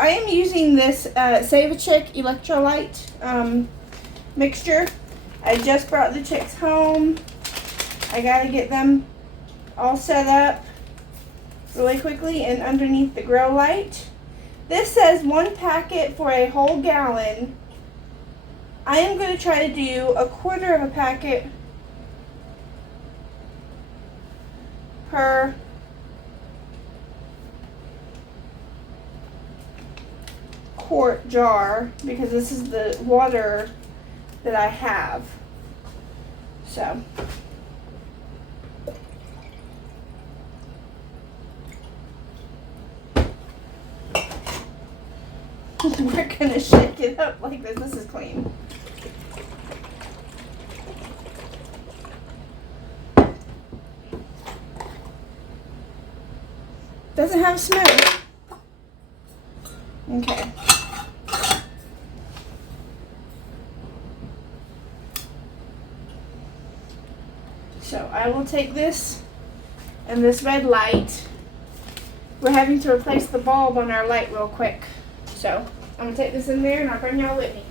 I am using this Save a Chick electrolyte mixture. I just brought the chicks home. I gotta get them all set up really quickly and underneath the grow light. This says 1 packet for a whole gallon. I am going to try to do 1/4 of a packet per quart jar because this is the water that I have. So we're gonna shake it up like this. This is clean. Doesn't have smoke. Okay. So I will take this and this red light. We're having to replace the bulb on our light real quick. So I'm going to take this in there and I'll bring y'all with me.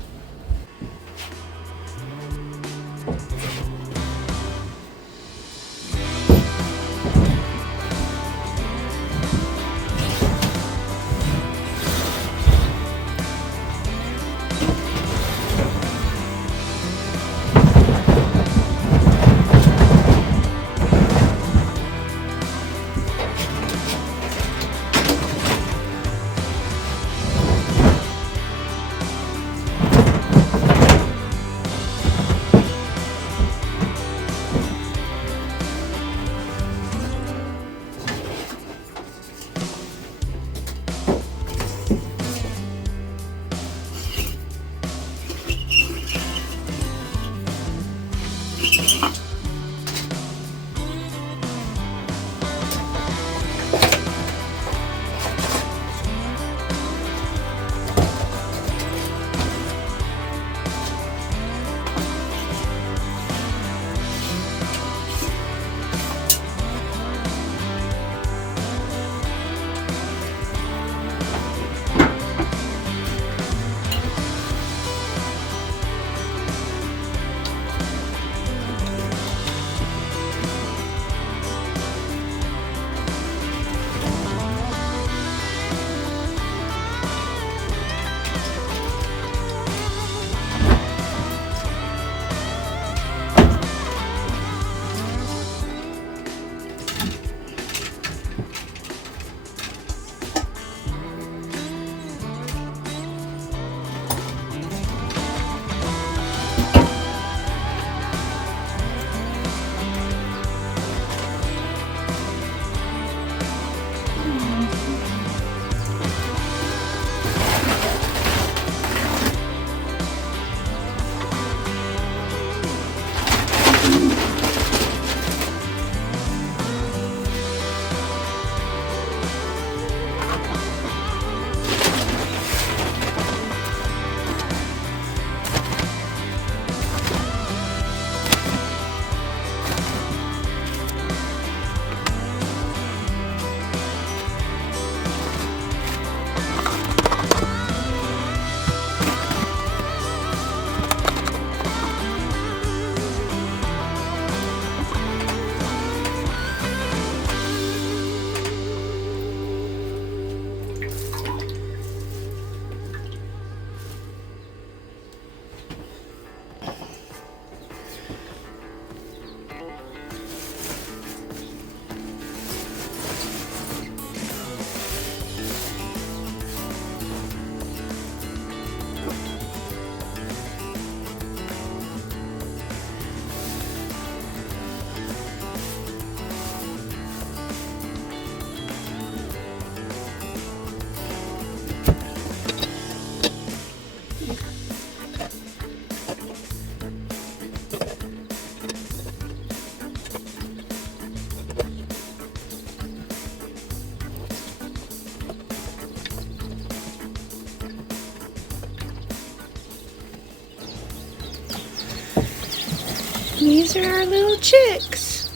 These are our little chicks.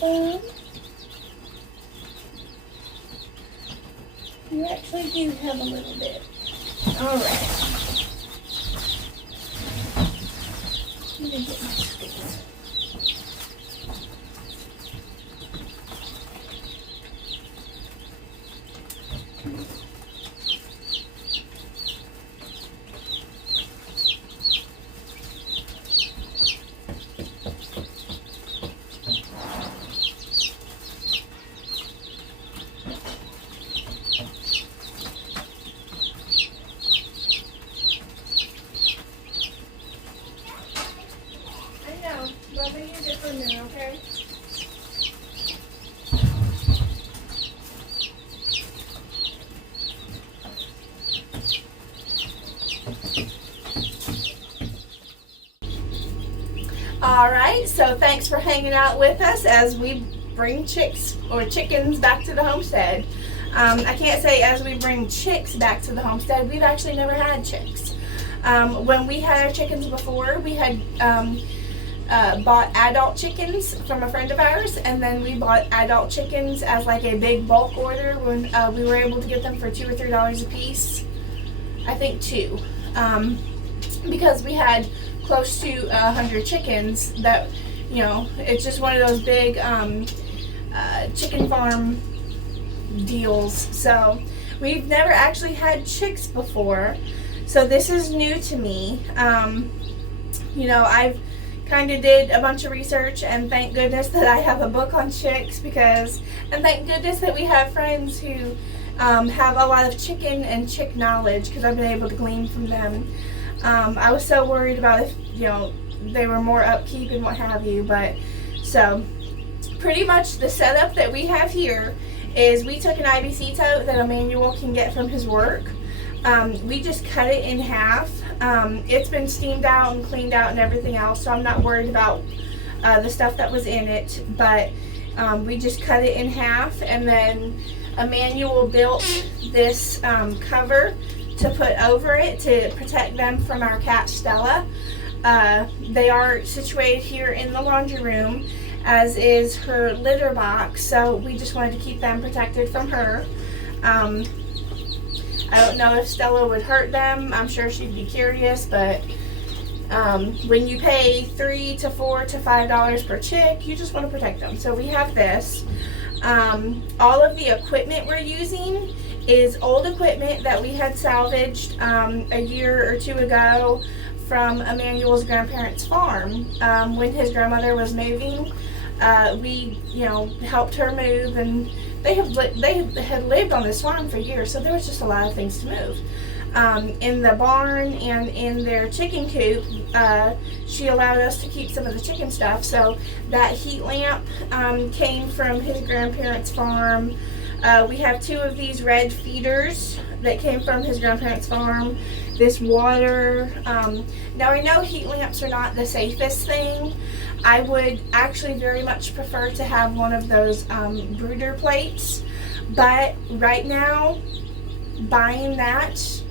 bone. You actually do have a little bit. All right. Let me get my scoop. Okay. All right, so thanks for hanging out with us as we bring chicks or chickens back to the homestead. I can't say as we bring chicks back to the homestead. We've actually never had chicks. When we had our chickens before, we had bought adult chickens from a friend of ours, and then we bought adult chickens as like a big bulk order when we were able to get them for $2 or $3 a piece. I think two, because we had close to 100 chickens. That, you know, it's just one of those big chicken farm deals. So we've never actually had chicks before, so this is new to me. You know, I've kind of did a bunch of research, and thank goodness that I have a book on chicks, and thank goodness that we have friends who have a lot of chicken and chick knowledge, because I've been able to glean from them. I was so worried about if, you know, they were more upkeep and what have you, but so pretty much the setup that we have here is we took an IBC tote that Emmanuel can get from his work. We just cut it in half. It's been steamed out and cleaned out and everything else, so I'm not worried about the stuff that was in it, but we just cut it in half, and then Emmanuel built this cover to put over it to protect them from our cat Stella. They are situated here in the laundry room, as is her litter box, so we just wanted to keep them protected from her. I don't know if Stella would hurt them. I'm sure she'd be curious, but when you pay $3 to $4 to $5 per chick, you just want to protect them. So we have this. All of the equipment we're using is old equipment that we had salvaged a year or two ago from Emmanuel's grandparents' farm. When his grandmother was moving, we, you know, helped her move, and they had lived on this farm for years, so there was just a lot of things to move. In the barn and in their chicken coop, she allowed us to keep some of the chicken stuff. So that heat lamp came from his grandparents' farm. We have two of these red feeders that came from his grandparents' farm. This water. Now I know heat lamps are not the safest thing. I would actually very much prefer to have one of those Brooder plates, but right now, buying that,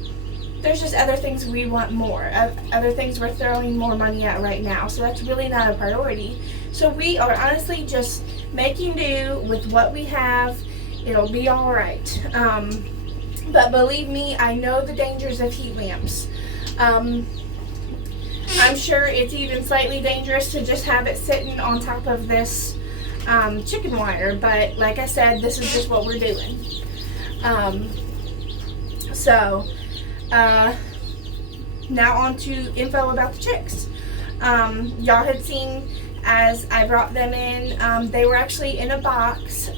there's just other things we want more, other things we're throwing more money at right now, so that's really not a priority. So we are honestly just making do with what we have. It'll be all right. But believe me, I know the dangers of heat lamps. I'm sure it's even slightly dangerous to just have it sitting on top of this chicken wire, but like I said, this is just what we're doing. Now on to info about the chicks. Y'all had seen as I brought them in, they were actually in a box.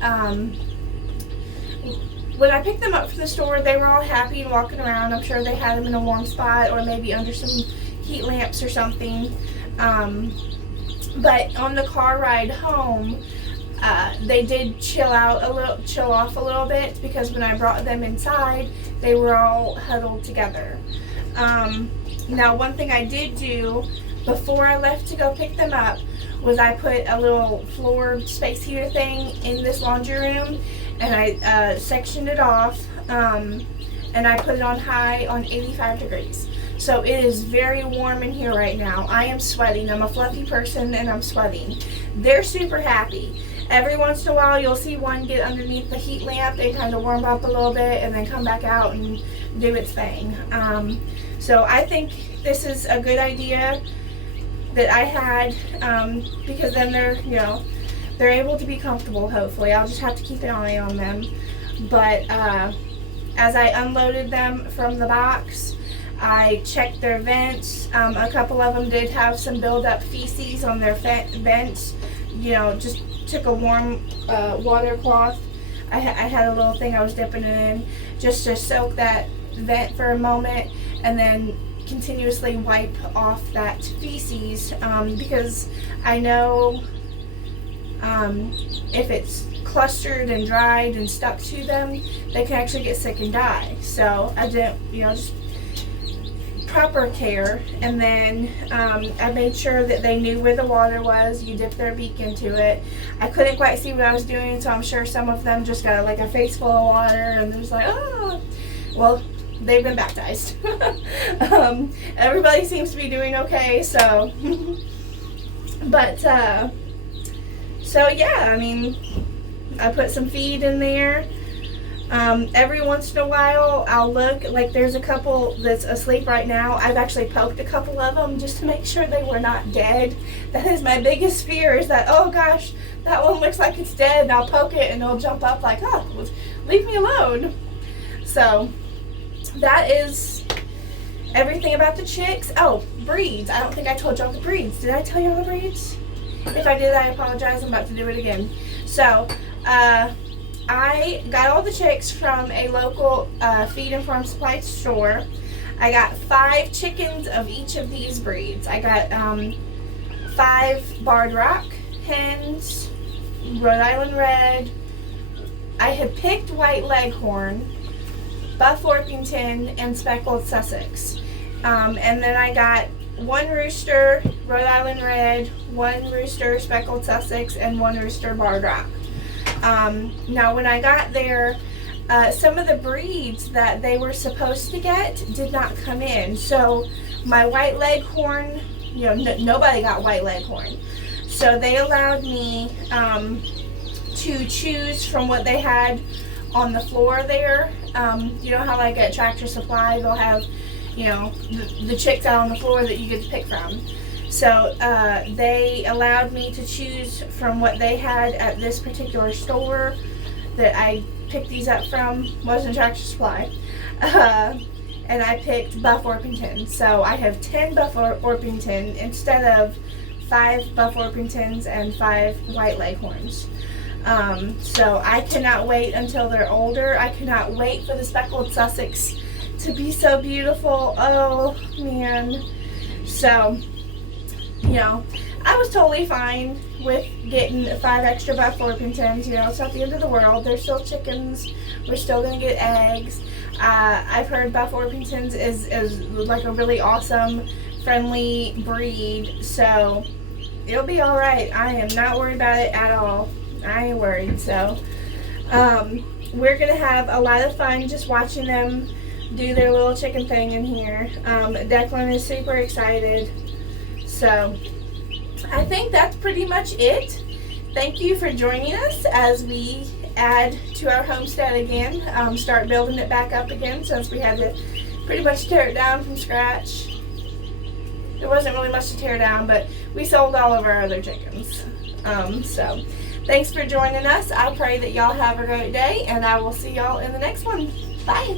When I picked them up from the store, they were all happy and walking around. I'm sure they had them in a warm spot or maybe under some heat lamps or something. But on the car ride home, they did chill off a little bit, because when I brought them inside, they were all huddled together. Now, one thing I did do before I left to go pick them up was I put a little floor space heater thing in this laundry room, and I sectioned it off, and I put it on high on 85 degrees. So it is very warm in here right now. I am sweating. I'm a fluffy person and I'm sweating. They're super happy. every once in a while you'll see one get underneath the heat lamp and kind of warm up a little bit and then come back out and do its thing. So I think this is a good idea that I had, because then they're able to be comfortable, hopefully. I'll just have to keep an eye on them. But as I unloaded them from the box, I checked their vents. A couple of them did have some buildup feces on their vents. Just took a warm water cloth. I had a little thing I was dipping it in just to soak that vent for a moment and then continuously wipe off that feces, because I know if it's clustered and dried and stuck to them, they can actually get sick and die. So I did, just proper care. And then I made sure that they knew where the water was. You dip their beak into it. I couldn't quite see what I was doing, so I'm sure some of them just got like a face full of water and it was like, oh, well, they've been baptized. Everybody seems to be doing okay, so but so yeah, I mean, I put some feed in there. Every once in a while I'll look, like there's a couple that's asleep right now. I've actually poked a couple of them just to make sure they were not dead. That is my biggest fear, is that, oh gosh, that one looks like it's dead, and I'll poke it and it'll jump up like, oh, leave me alone. So that is everything about the chicks. Oh, breeds. I don't think I told y'all the breeds. Did I tell y'all the breeds? If I did, I apologize. I'm about to do it again. So, I got all the chicks from a local feed and farm supply store. I got 5 chickens of each of these breeds. I got 5 barred rock hens, Rhode Island red. I had picked white leghorn, Buff Orpington, and speckled Sussex. And then I got 1 rooster, Rhode Island red, 1 rooster, speckled Sussex, and 1 rooster, barred rock. Now when I got there, some of the breeds that they were supposed to get did not come in. So my white leghorn, nobody got white leghorn. So they allowed me to choose from what they had on the floor there. You know how like at Tractor Supply they'll have, the chicks out on the floor that you get to pick from. So they allowed me to choose from what they had at this particular store that I picked these up from. Wasn't Tractor Supply. And I picked Buff Orpington. So I have 10 Buff Orpington instead of 5 Buff Orpingtons and 5 white leghorns. So I cannot wait until they're older. I cannot wait for the speckled Sussex to be so beautiful. Oh man. So, I was totally fine with getting 5 extra Buff Orpingtons. It's not the end of the world. They're still chickens. We're still going to get eggs. I've heard Buff Orpingtons is like a really awesome, friendly breed. So, it'll be alright. I am not worried about it at all. I ain't worried. So, we're going to have a lot of fun just watching them do their little chicken thing in here. Declan is super excited. So, I think that's pretty much it. Thank you for joining us as we add to our homestead again, start building it back up again since we had to pretty much tear it down from scratch. There wasn't really much to tear down, but we sold all of our other chickens. So, thanks for joining us. I pray that y'all have a great day, and I will see y'all in the next one. Bye.